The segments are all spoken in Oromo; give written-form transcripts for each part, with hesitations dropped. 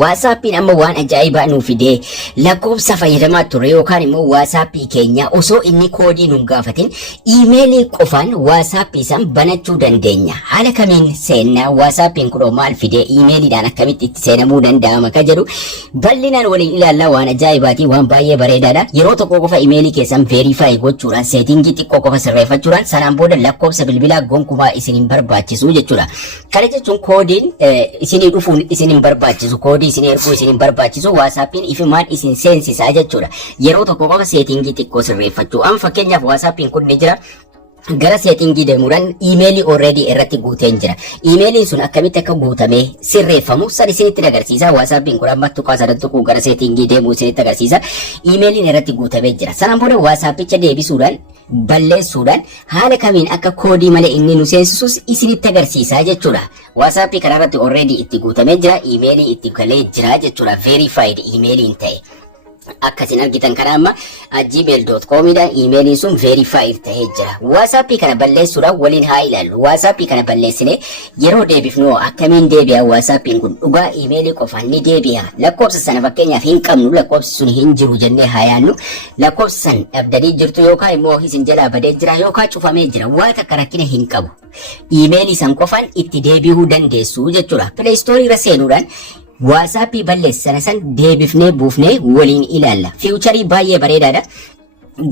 WhatsAppiin amma waan ajaa'ibaa nuuf fidee lakkoofsa fayyadamaa ture yookaan immoo WhatsAppii keenya osoo inni koodii nu gaafatin iimeelii qofaan WhatsAppii san banachuu dandeenya. Haala kamiin seenna WhatsAppiin kun maal fidee iimeeliidhaan akkamitti itti seenamuu danda'ama ka jedhu bal'inaan waliin ilaallaa waan ajaa'ibaati waan baay'ee bareedaadha. Yeroo tokko qofa iimeelii keessan verify gochuudhaan seetingii xiqqoo qofa sirreeffachuudhaan sanaan booda lakkoofsa bilbilaa gonkumaa isin hin barbaachisu jechuudha. Kana jechuun koodiin isinii dhufuun isin hin barbaachisu. Koodii isin erguu isin hin barbaachisu WhatsAppiin ifumaan isin seensisaa jechuudha. Yeroo tokko qofa seetingii xiqqoo sirreeffachuu. Amma fakkeenyaaf WhatsAppiin kun ni jira. Gara seetingii deemuudhaan iimeelii already irratti guuteen jira. Iimeeliin sun akkamitti akka guutamee sirreeffamu san isinitti agarsiisa. WhatsAppiin kun amma tuqaa sadantuquu gara seetingii deemuu isinitti agarsiisa. Iimeeliin irratti guutamee jira. Sanaan booda WhatsAppicha deebisuudhaan balleessuudhaan haala kamiin akka koodii malee inni nu seensisus isinitti agarsiisa jechuudha. WhatsAppii kanarratti already itti guutamee jira. Iimeelii itti galee jira jechuudha. Verified iimeeliin ta'e. Akkasin argitan kana amma gmail.com dha iimeeliin sun verified ta'ee jira. WhatsAppii kana balleessuudhaan waliin haa ilaallu. WhatsAppii kana balleessine yeroo deebifnu akkamiin deebi'a WhatsAppiin kun dhugaa iimeelii qofaan ni deebi'a. Lakkoofsa sana fakkeenyaaf hin qabnu lakkoofsi sun hin jiru jennee haa yaannu. Lakkoofsa san dhabdanii jirtu yookaan immoo isin jalaa badee jira yookaan cufamee jira. Waan akka rakkina hin qabu. Iimeelii san qofaan itti deebi'uu dandeessu jechuudha. Play Store irra seenuudhaan WhatsAppii balleessana san deebifnee buufnee waliin ilaalla. Fiicharii baay'ee bareedaadha.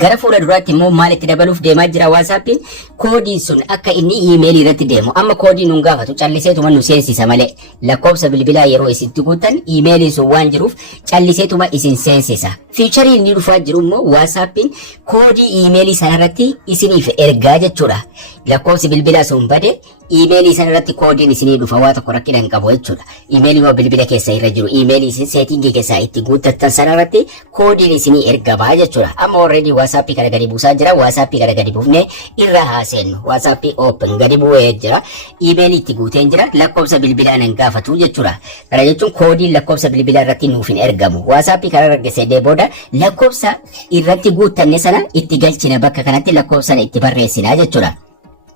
Gara fuula duraatti immoo maal itti dabaluuf deemaa jira WhatsAppiin koodiin sun akka inni iimeelii irratti deemu. Amma koodii nun gaafatu calliseetuma nu seensisa malee lakkoofsa bilbilaa yeroo isitti guutan iimeeliin sun waan jiruuf calliseetuma isin seensisa. Fiicharii inni dhufaa jiru immoo WhatsAppiin koodii iimeelii sanarratti isiniif ergaa jechuudha. Lakkoofsi bilbilaa sun bade iimeelii sanarratti koodiin isinii dhufa waa tokko rakkina hin qabu jechuudha. Iimeelii moo bilbila keessa irra jiru iimeelii isin seetingii keessaa itti guuttattan sanarratti koodiin isinii ergamaa jechuudha. Amma already WhatsAppii kana gadi buusaa jira. WhatsAppii kana gadi buufnee irra haaseennu. WhatsAppii open gadi bu'ee jira. Iimeelii itti guuteen jira. Lakkoofsa bilbilaa nan gaafatu jechuudha. Kana jechuun koodiin lakkoofsa bilbilaa irratti nuuf hin ergamu. WhatsAppii kana argisiisee booda lakkoofsa irratti guuttanne sana itti galchina bakka kanatti lakkoofsa sana itti barreessina jechuudha.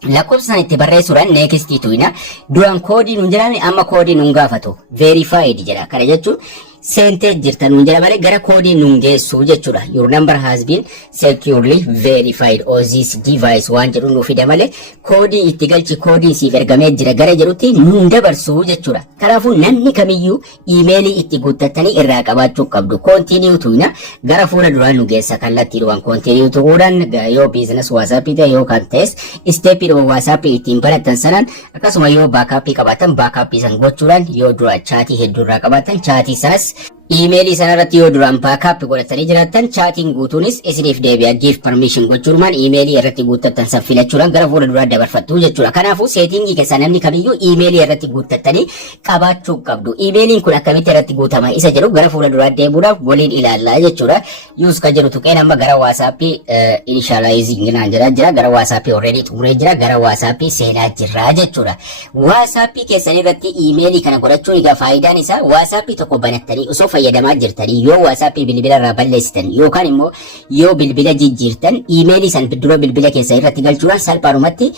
Lakkoofsa sana itti barreessuudhaan next tuina duraan koodii nun jedhame amma koodii nun gaafatu verified jedha. Kana jechuun seentee jirtan nun jedha malee gara koodii nun geessu jechuudha. Your number has been securely verified on this device waan jedhu nuuf fida malee koodii itti galchi koodiin siif ergamee jira gara jedhutti nun dabarsu jechuudha. Kanaafuu namni kamiyyuu iimeelii itti guuttattanii irraa qabaachuu qabdu. Continue tuina gara fuula duraan nu geessa kallattiidhaan continue tuquudhaan yoo business WhatsAppii ta'e yookaan ta'es steepii WhatsAppii ittiin banatan sanaan akkasuma yoo baakappii qabaatan baakappii san gochuudhaan yoo dura chaatii hedduurraa qabaatan chaatii sanas iimeelii sanarratti yoo duraan baakappii godhatanii jiraattan chaatiin guutuunis isiniif deebi'a give permission gochuudhaan iimeelii irratti guuttattan san filachuudhaan gara fuula duraa dabarfattu jechuudha. Kanaafuu seetingii keessa namni kamiyyuu iimeelii irratti guuttattanii qabaachuu qabdu. Iimeeliin kun akkamitti irratti guutama isa jedhu gara fuula duraa deemuudhaaf waliin ilaallaa jechuudha. Yuus ka jedhu tuqeen amma gara WhatsAppii initializing naan jira gara WhatsAppii already xumuree jira gara WhatsAppii seenaa jirra jechuudha. WhatsAppii keessan irratti iimeelii kana godhachuun egaa faayidaan isaa WhatsAppii tokko banattanii osoo fayyadamaa jirtanii yoo WhatsAppii bilbila irraa balleessitan yookaan immoo yoo bilbila jijjiirtan iimeelii san dura bilbila keessa irratti galchuudhaan salphaadhumatti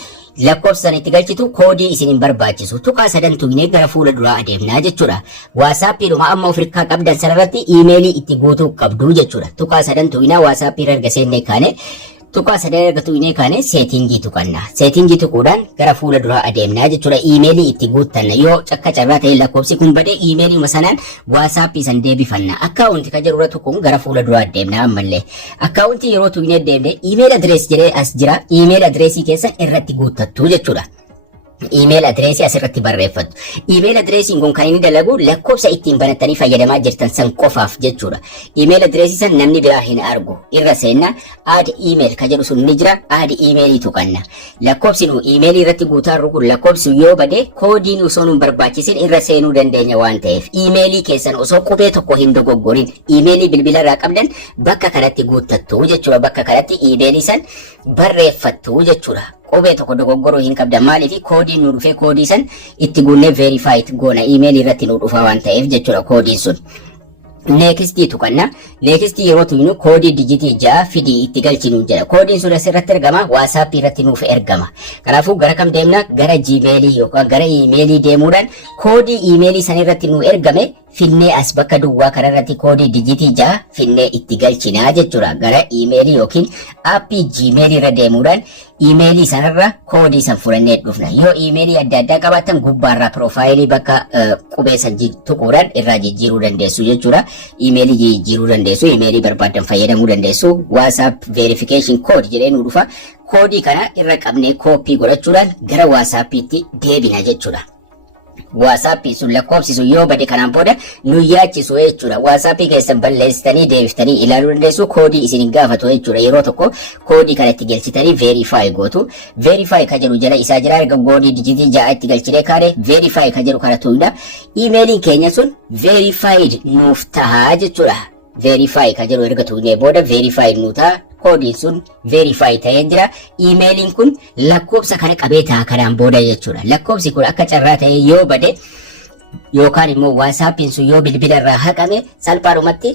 lakkoofsa san itti galchitu koodii isin hin barbaachisu. Tuqaa sadan tuqnee gara fuula duraa adeemnaa jechuudha. WhatsAppiidhuma amma ofirraa qabdan sanarratti iimeelii itti guutuu qabdu jechuudha. Tuqaa sadan tuqnaa WhatsAppii irra erga seennee kaane tuqaa sadan erga tuqnee kaane seetingii tuqanna. Seetingii tuquudhaan gara fuula duraa adeemnaa jechuudha. Iimeelii itti guuttanna yoo cakka carraa ta'e lakkoofsi kun badee iimeelii sanaan WhatsAppii san deebifanna. Akkaawunti ka jedhu irra tuquun gara fuula duraa adeemna ammallee. Akkaawunti yeroo tuqnee deemne iimeeli adrees jedhee as jira. Iimeeli adreesii keessan irratti guuttattu jechuudha. Email adreesii asirratti barreeffattu. Email adreesiin kun kan inni dalagu lakkoofsa ittiin banattanii fayyadamaa jirtan san qofaaf jechuudha. Email adreesii san namni biraa hin argu. Irra seenna add email ka jedhu sun ni jira. Add emailii tuqanna. Lakkoofsi nu emailii irratti guutaa rukuun lakkoofsi yoo bade koodiin osoo nu barbaachisin irra seenuu dandeenya waan ta'eef emailii keessan osoo qubee tokko hin dogoggorin emailii bilbila irraa qabdan bakka kanatti guuttattu jechuudha. Bakka kanatti emailii san barreeffattu jechuudha. Qubee tokko dogoggoruu hin qabdan maaliif koodiin nu dhufee koodii san itti guunnee verified goona iimeelii irratti nu dhufa waan ta'eef jechuudha koodiin sun. Next tuqanna. Next yeroo tuynu koodii dijitii 6 fidii itti galchinu jedha. Koodiin sun asirratti ergama WhatsApp irratti nuuf ergama. Kanaafuu gara kam deemna? Gara Gmail yookaan gara iimeelii deemuudhaan koodii iimeelii san irratti nu ergame finnee as bakka duwwaa kanarratti koodii dijitii 6 finnee itti galchinaa jechuudha. Gara iimeelii yookiin aappii Gmail irra deemuudhaan iimeelii sanarra koodii san fudhannee dhufna. Yoo iimeelii adda addaa qabaatan gubbaarraa piroofaayilii bakka qubee san tuquudhaan irraa jijjiiruu dandeessu jechuudha. Iimeelii jijjiiruu dandeessu, iimeelii barbaadan fayyadamuu dandeessu. WhatsApp verification code jedhee nu dhufa. Koodii kana irra qabnee kooppii godhachuudhaan gara WhatsAppiitti deebina jechuudha. WhatsApp sun lakkoofsi sun yoo bade kanaan booda nu yaachisu jechuudha. WhatsApp keessan balleessitanii deebiftanii ilaaluu dandeessu. Koodii isin gaafatu jechuudha. Yeroo tokko koodii kana itti galchitanii verify gootu. Verify ka jedhu jala isaa jira. Erga koodii dijitii 6 itti galchitee kaane verify ka jedhu kana tuuda. Iimeeliin keenya sun verified nuuf tahaa jechuudha. Verify ka jedhu erga tuunee booda verify nu ta'a. Koodiin sun verify ta'ee jira. Iimeeliin kun lakkoofsa kana qabee ta'a kanaan booda jechuudha. Lakkoofsi kun akka carraa ta'ee yoo bade yookaan immoo WhatsAppiin sun yoo bilbila irraa haqame salphaadhumatti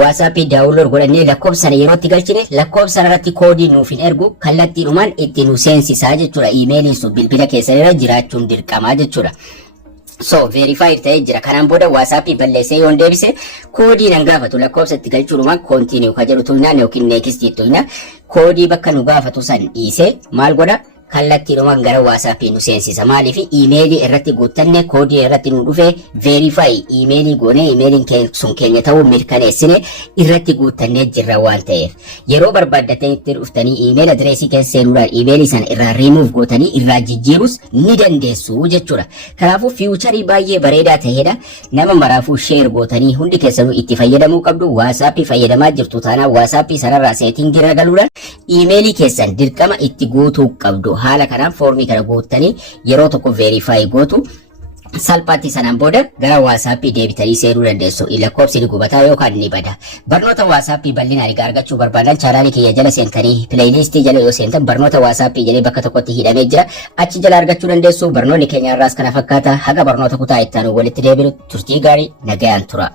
WhatsAppii daawunlood godhannee lakkoofsa sana yeroo itti galchine lakkoofsa irratti koodii nuuf hin ergu kallattiidhumaan itti nu seensisaa jechuudha. Iimeeliin sun bilbila keessan irra jiraachuun dirqamaa jechuudha. So verified ta'ee jira. Kanaan booda WhatsApp balleessee yoon deebise koodii nan gaafatu lakkoofsa itti galchuudhumaan continue ka jedhu tuunaan yookiin next tuunaa koodii bakka nu gaafatu san dhiisee maal godha kallattiidhumaan gara WhatsApp nu seensisa. Maaliif iimeelii irratti guuttanne koodii irratti nu dhufe verify iimeelii goone iimeeliin sun keenya ta'uu mirkaneessine irratti guuttannee jirra waan ta'eef yeroo barbaaddatanitti dhuftanii iimeeli adreesii keessa seenuudhaan iimeelii sana irraa remove gootanii irraa jijjiirus ni dandeessu jechuudha. Kanaafuu fiicharii baay'ee bareedaa ta'edha. Nama maraafuu share gootanii hundi keessanuu itti fayyadamuu qabdu. WhatsApp fayyadamaa jirtu taanaan WhatsApp sanarraa seetingii irra galuudhaan iimeelii keessan dirqama itti guutuu qabdu. Haala kanaan foormii kana guuttanii yeroo tokko verify gootu salphaatti sanaan booda gara WhatsApp deebitanii seenuu dandeessu. Lakkoofsi ni gubataa yookaan ni bada. Barnoota WhatsApp bal'inaan argachuu barbaadan chaanaalii kiyya jala seentanii playlistii jala yoo seentan barnoota WhatsApp jedhee bakka tokkotti hidhamee jira. Achi jala argachuu dandeessu. Barnoonni keenya irraas kana fakkaata. Haga barnoota kutaa itti aanu walitti deebinu turtii gaarii nagayaan tura.